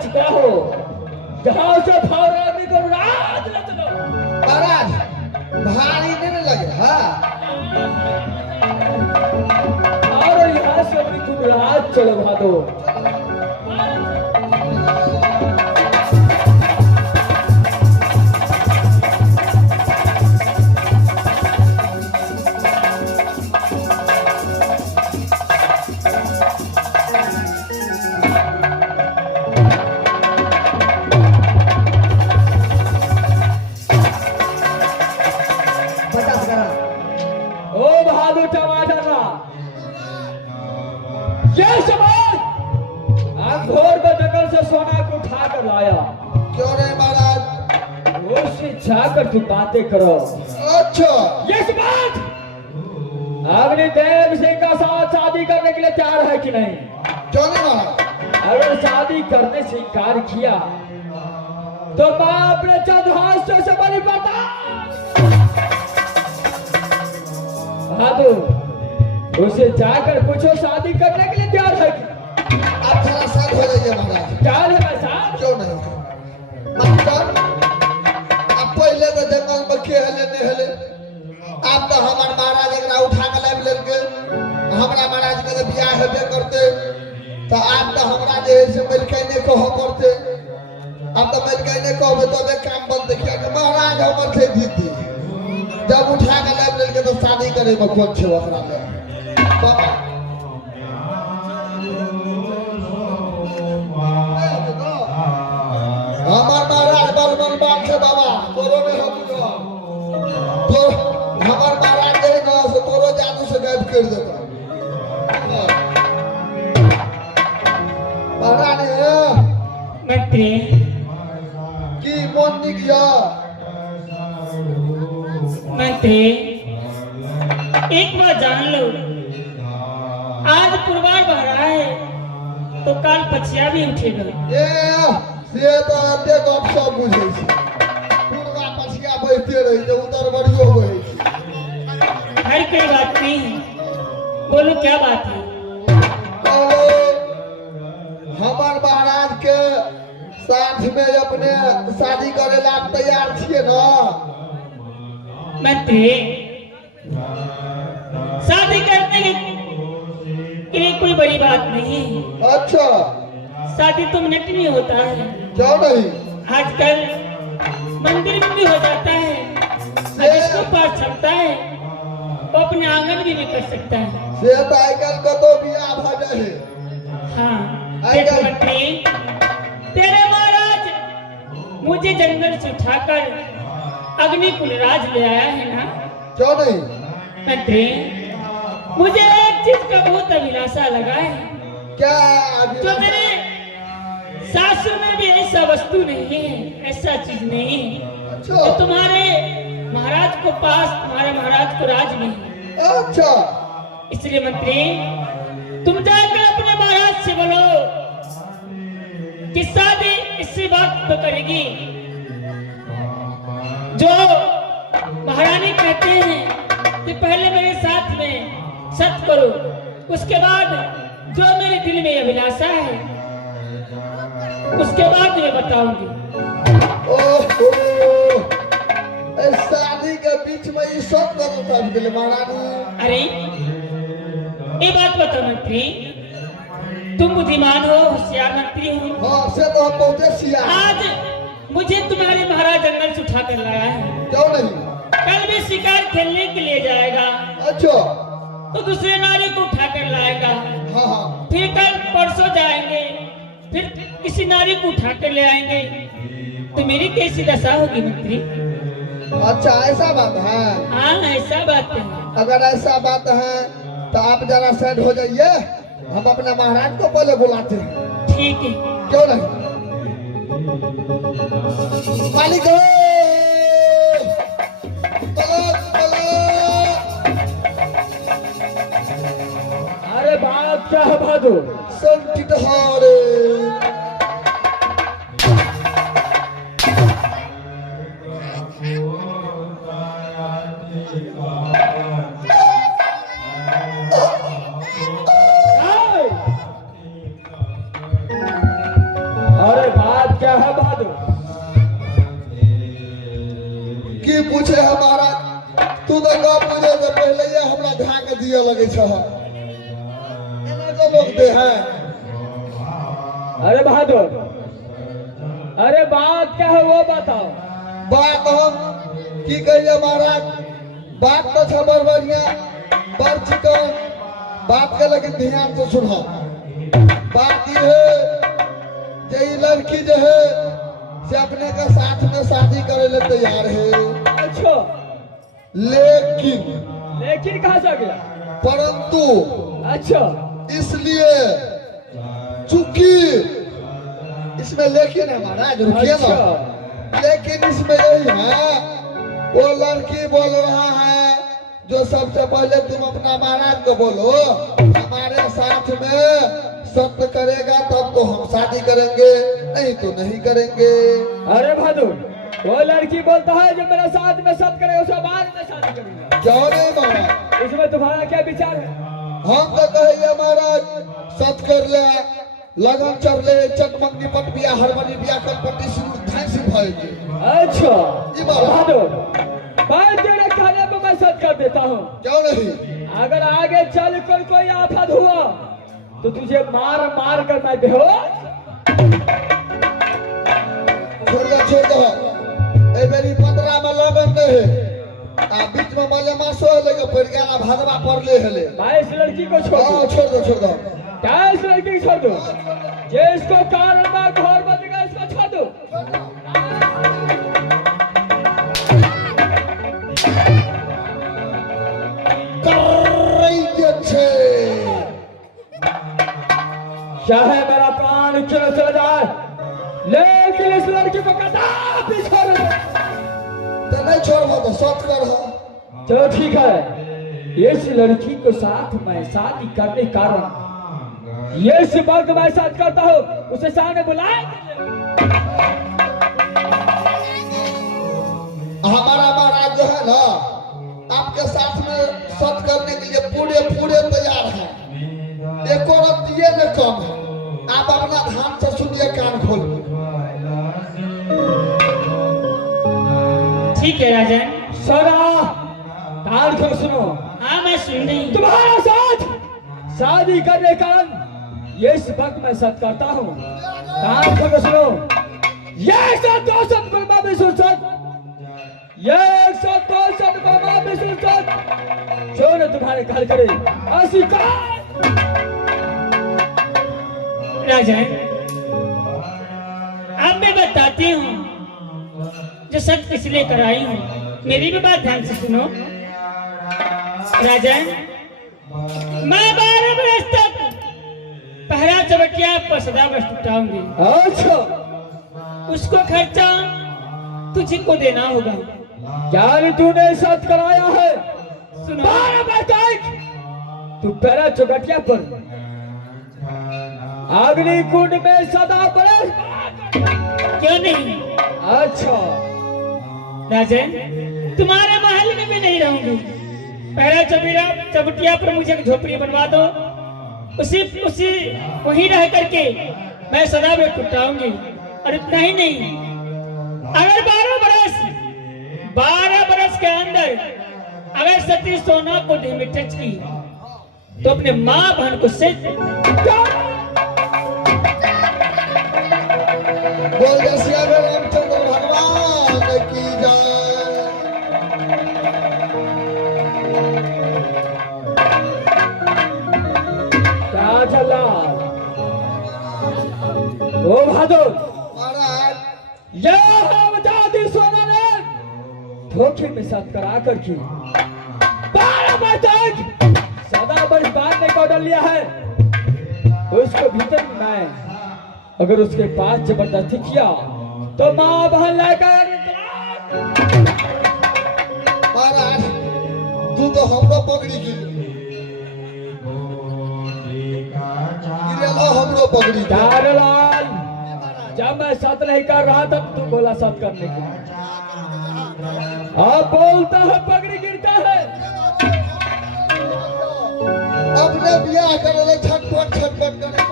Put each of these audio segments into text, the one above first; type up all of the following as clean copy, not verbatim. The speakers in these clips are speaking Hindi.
सच कहो, जहां से फौरन आदमी को राज न चलो। महाराज भारी नहीं लगे हाँ और यहाँ से अपनी तुम राज चलो भादो। जाकर तुम बातें करो। अच्छा ये बात अग्निदेव सिंह का साथ शादी करने के लिए तैयार है कि नहीं? क्यों नहीं महाराज? अगर शादी करने से इनकार किया तो बाप ने चंद्रहास से बलि पड़ता। बहादुर उसे जाकर पूछो शादी करने के लिए तैयार है कि? आप थोड़ा शांत हो जाइए महाराज। तैयार है भाई? क्यों नहीं? मतलब पहले तो जंगल में खेले नहीं हेले, अब तो हमारे महाराज एक उठा के लाइव लेके हमारा महाराज के ब्याह हेबे करते तो आप तो हमारा जे से मिलके ने कहो करते। अब तो मिलके ने कहबे तो बे काम बंद देखिए कि महाराज हमर से जीती जब उठा के लाइव लेके तो शादी करे में कौन छे ओकरा में बाबा हमार महाराज बलवन बात है बाबा तोरो में हम तो हमार महाराज के गांव से तोरो जादू से गायब कर देता महाराज मंत्री की मन निकया मंत्री एक बात जान लो, आज पुरवार बहरा है तो काल पछिया भी उठेगा। से तो अते गप सब बुझै छी पूर्वा पछिया बैठते रही जे उधर बड़ियो होई हर कोई बात नहीं, बोलो क्या बात है? हमार महाराज के साथ में अपने शादी करे ला तैयार छिए ना? मंत्री शादी करने के लिए कोई बड़ी बात नहीं। अच्छा शादी तो मिनट में होता है। क्यों नहीं? आजकल मंदिर में भी हो जाता है, जिसको पास चलता है वो अपने आंगन में भी कर सकता है। से तो आजकल को तो बियाह भ जाए। हाँ देखो मंत्री, तेरे महाराज मुझे जंगल से उठाकर अग्निकुल राज ले आया है ना? क्यों नहीं? मंत्री मुझे एक चीज का बहुत अभिलाषा लगा है। क्या? जो मेरे शास्त्र में भी ऐसा वस्तु नहीं है, ऐसा चीज नहीं है अच्छा तो तुम्हारे महाराज को पास, तुम्हारे महाराज को राज नहीं। अच्छा इसलिए मंत्री तुम जाकर अपने महाराज से बोलो कि शादी इससे बात तो करेगी जो महारानी कहते हैं कि पहले मेरे साथ में सत्य करो, उसके बाद जो मेरे दिल में अभिलाषा है उसके बाद मैं बताऊंगी। ओहो शादी के बीच में ये सब करता है महारानी। अरे ये बात बताओ मंत्री, तुम बुद्धिमान हो, होशियार मंत्री हो। हाँ से तो हम बहुत सिया। आज मुझे तुम्हारे महाराज जंगल से उठा कर लाया है। क्यों नहीं? कल भी शिकार खेलने के लिए जाएगा। अच्छा तो दूसरे नारी को उठा कर लाएगा। हाँ हाँ फिर कल परसों जाएंगे, फिर किसी नारी को उठा कर ले आएंगे, तो मेरी कैसी दशा होगी मंत्री? अच्छा ऐसा बात है? हाँ ऐसा बात है। अगर ऐसा बात है तो आप जरा साइड हो जाइए, हम अपने महाराज को पहले बुलाते हैं। ठीक है। क्यों नहीं? मालिक अरे बाप क्या है बहादुर? संकित हारे अरे की पूछे हमारा तू तो गप बुझे से पहले ये हमरा ढाक दिए लगे छ एना जो लोग दे हैं। अरे बहादुर, अरे बात क्या है वो बताओ। बात हम की कहिए महाराज, बात तो छ बड़ बढ़िया बड़ चिकन, बात के लेकिन ध्यान से सुनो। बात ये है जे ई लड़की जो है से अपने के साथ में शादी करे ले तैयार है, अच्छा, लेकिन कहाँ से गया? परंतु अच्छा, इसलिए चूंकि इसमें लेकिन है महाराज, रुकिए ना, लेकिन इसमें यही है वो लड़की बोल रहा है जो सबसे पहले तुम अपना महाराज को बोलो हमारे साथ में सत्य करेगा तब तो हम शादी करेंगे, नहीं तो नहीं करेंगे। अरे बहादुर, वो लड़की बोलता है जो मेरे साथ में सत्य करे उसके बाद में शादी करूंगा। क्यों नहीं महाराज, इसमें तुम्हारा क्या विचार है? हम तो कहेंगे महाराज सत्य कर ले, लगन चढ़ ले, चटमंगनी पट बिया, हरमनी बिया, कलपट्टी सिंदूर थाई से भरेंगे। अच्छा जी महाराज, बहादुर, मैं तेरे कहने पर मैं सत्य कर देता हूँ। क्यों नहीं? अगर आगे चल कर कोई आफत हुआ तो तुझे मार मार कर मैं बेहोश। छोड़ दो ए मेरी पतरा में लगन नहीं है आ बीच में मलेमा सो लेके पड़ गया भगवा पड़ले हले। मैं इस लड़की को छोड़ दूं? छोड़ दो क्या इस लड़की को छोड़ दूं? जे इसको कारण में घर बनेगा इसको छोड़ दूं? चाहे मेरा प्राण क्यों चला जाए लेकिन इस लड़की को कदापि छोड़ दो। तो नहीं छोड़ो तो सत कर हो। चलो ठीक है, इस लड़की को साथ में शादी करने कारण ये वर्ग मैं साथ करता हूँ, उसे सामने बुलाए। हमारा महाराज जो है ना आपके साथ में सत करने के लिए पूरे तैयार है, एको रत्ती न कम है। आप अपना ध्यान से सुनिए, कान खोल। ठीक है राजन, सुनो, कान खोल सुनो। हाँ मैं सुन रही हूँ। तुम्हारा साथ शादी करने का ये इस वक्त मैं सत करता हूँ। कान खोल सुनो, ये 102 शब्द को मैं भी सुन सक, ये 102 शब्द को मैं भी सुन सक, जो न तुम्हारे घर करे अस्वीकार। राजन, अब मैं बताती हूँ जो सत्य इसलिए कराई हूँ, मेरी भी बात ध्यान से सुनो। राजन, मैं 12 बरस तक पहरा चबटिया पर सदा बस टूटाऊंगी। अच्छा, उसको खर्चा तुझे को देना होगा। क्या तूने सत्य कराया है? सुनो, 12 बरस तू पहरा चौकटिया पर अग्नि कुंड में सदा बरस क्यों नहीं? अच्छा राजन, तुम्हारे महल में भी नहीं रहूंगी। पहला चबटिया पर मुझे एक झोपड़ी बनवा दो, उसी वहीं रह करके मैं सदा में टूटाऊंगी। और इतना ही नहीं, अगर 12 बरस के अंदर अगर सती सोना को देह में टच की तो अपने माँ बहन को से बोल जैसे रामचंद्र भगवान की जय। क्या चला? ओ बहादुर, महाराज, ये हम जाति सोना ने धोखे में साथ करा कर की 12 बरस तक सदा बरस बाद में ऑर्डर लिया है। उसको भीतर में मैं अगर उसके पास जबरदस्ती किया तो माँ बहन लेकर महाराज तू तो हमरो पकड़ी गिरेला हमरो पकड़ी। दारलाल, जब मैं सत नहीं कर रहा था तू बोला सत करने के लिए। अब बोलता है पगड़ी गिरता है। अपने ब्याह करे ले छटपट करे।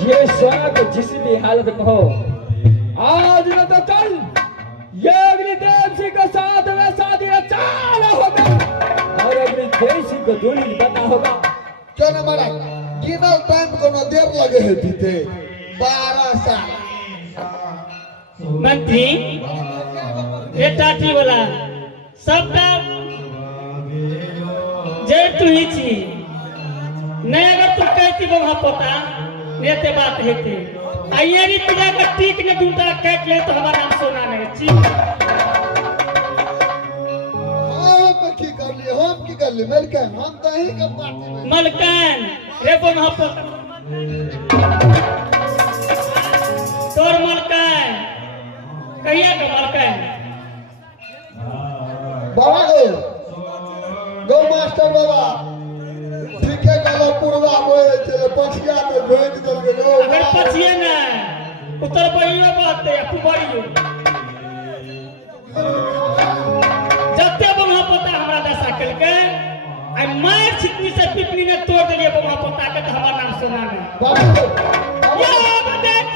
ये सोना को जिस भी हालत में हो आज न तो कल ये अग्निदेव सिंह के साथ में शादी चाल होगा और अग्निदेव सिंह को दूरी बना होगा। क्यों न महाराज गिनल टाइम को न देर लगे है बीते 12 साल। मंत्री ये टाटी वाला सबका जे तू ही छी नहीं अगर तू कहती वहां पोता नेते बात हेते आइए री तुझे का टीक ने दूटा काट ले तो हमारा नाम सोना नहीं छी। हम की कर लिए मलकान हम तो ही का पार्टी में मलकान रे वहां पोता तोर मलकान कहिया का मलकान बाबा गो मास्टर बाबा ठीक है गलो पूर्वा बोले चले पछिया में भेज दल के गो अगर पछिए ना उत्तर बइयो बात है पुबरियो जत्ते वहां पता हमरा दशा कल के आई मार छितनी से पिपली ने तोड़ दिए वहां पता के तो हमारा नाम सुना नहीं बाबा ये देख